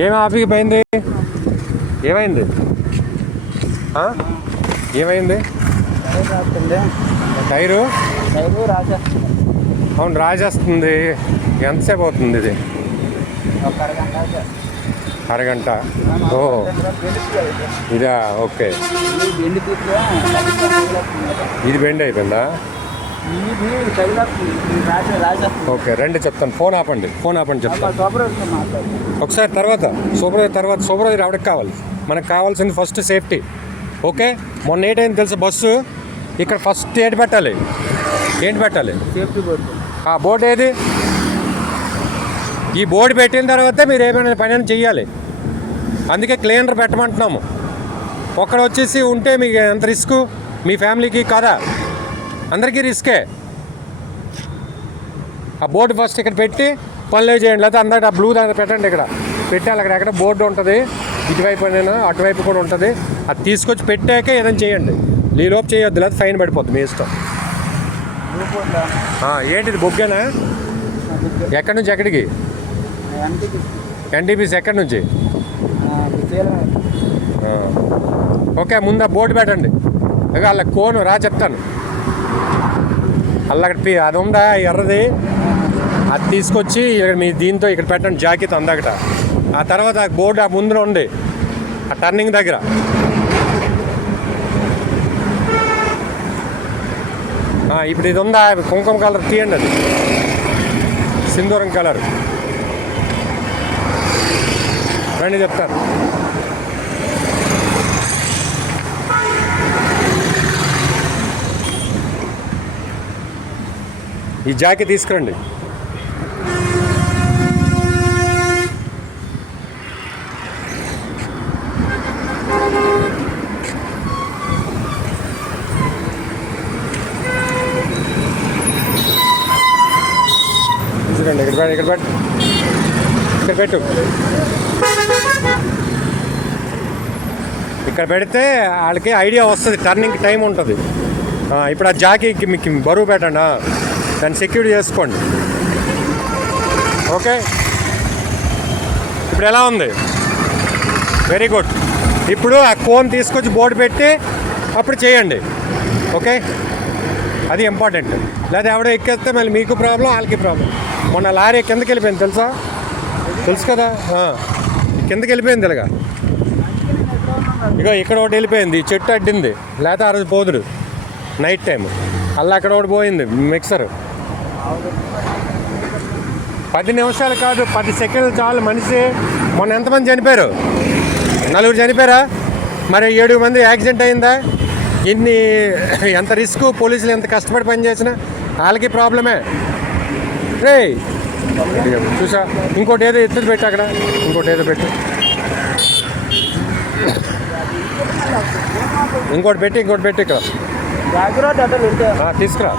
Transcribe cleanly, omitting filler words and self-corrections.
ఏం ఆఫీకి పోయింది? ఏమైంది? ఏమైంది? టైరు అవును రాజేస్తుంది. ఎంతసేపు అవుతుంది ఇది? అరగంట. ఓ ఇదా? ఓకే. ఇది బెండ్ అయిపోయిందా? ఓకే రండి చెప్తాను. ఫోన్ ఆపండి చెప్తాను ఒకసారి. తర్వాత సూపర్వైజర్ ఎవరికి కావాలి? మనకు కావాల్సింది ఫస్ట్ సేఫ్టీ. ఓకే మొన్న ఏటైంది తెలుసా? బస్సు ఇక్కడ ఫస్ట్ ఏంటి పెట్టాలి? Safety board. ఆ బోర్డు ఏది? ఈ బోర్డు పెట్టిన తర్వాతే మీరు ఏమైనా పని అని చెయ్యాలి. అందుకే క్లీనర్ పెట్టమంటున్నాము. ఒక్కడ వచ్చేసి ఉంటే మీకు ఎంత రిస్క్ మీ ఫ్యామిలీకి కదా, అందరికీ రిస్కే. ఆ బోర్డు ఫస్ట్ ఇక్కడ పెట్టి పనులు చేయండి. లేకపోతే అందరికి ఆ బ్లూ దాన్ని పెట్టండి. ఇక్కడ పెట్టాలి. అక్కడ బోర్డు ఉంటుంది. ఇటువైపు నేను అటువైపు కూడా ఉంటుంది. అది తీసుకొచ్చి పెట్టాక ఏదైనా చేయండి. ఈలోపు చేయొద్దు, లేదా ఫైన్ పడిపోద్ది. మీ ఇష్టం. ఏంటిది బొగ్గేనా? ఎక్కడి నుంచి ఎక్కడికి? ఎన్టీపీసీ ఎక్కడి నుంచి? ఓకే ముందు ఆ బోర్డు పెట్టండి. ఇక అలా కోను రా చెప్తాను. అలా అక్కడ అది ఉందా ఎర్రది? అది తీసుకొచ్చి మీ దీంతో ఇక్కడ పెట్టండి. జాకెట్ అందకట. ఆ తర్వాత ఆ బోర్డు ఆ ముందులో ఉంది ఆ టర్నింగ్ దగ్గర. ఇప్పుడు ఇది ఉందా? కుంకుమ కలర్ తీయండి. అది సింధూరం కలర్. రండి చెప్తాను. ఈ జాకెట్ తీసుకురండి. ఇక్కడ పెట్టు. ఇక్కడ పెడితే వాళ్ళకి ఐడియా వస్తుంది. టర్నింగ్ టైం ఉంటుంది. ఇప్పుడు ఆ జాకీకి మీకు బరువు పెట్టండి. దాన్ని సెక్యూర్ చేసుకోండి. ఓకే ఇప్పుడు ఎలా ఉంది? Very good. ఇప్పుడు ఆ కోన్ తీసుకొచ్చి బోర్డు పెట్టి అప్పుడు చేయండి. ఓకే అది ఇంపార్టెంట్. లేదా ఎవడో ఎక్కేస్తే మళ్ళీ మీకు ప్రాబ్లం, వాళ్ళకి ప్రాబ్లం. మొన్న లారీ కిందకి వెళ్ళిపోయింది తెలుసు కదా? కిందకి వెళ్ళిపోయింది. ఇలాగా ఇగో ఇక్కడ ఒకటి వెళ్ళిపోయింది. చెట్టు అడ్డింది. లేకపోతే ఆ రోజు పోదుడు నైట్ టైం. అలా అక్కడ ఒకటి పోయింది మిక్సర్. 10 నిమిషాలు కాదు 10 సెకండ్లు చాలు. మనిషి మొన్న ఎంతమంది చనిపోయారు? 4 చనిపోయారా? మరి 7 మంది యాక్సిడెంట్ అయిందా? ఎంత రిస్క్. పోలీసులు ఎంత కష్టపడి పనిచేసినా వాళ్ళకి ప్రాబ్లమే. రే చూసా. ఇంకోటి ఏదో ఎత్తులు పెట్టు. అక్కడ ఇంకోటి ఏదో పెట్టు. ఇంకోటి పెట్టి ఇక్కడ తీసుకురా.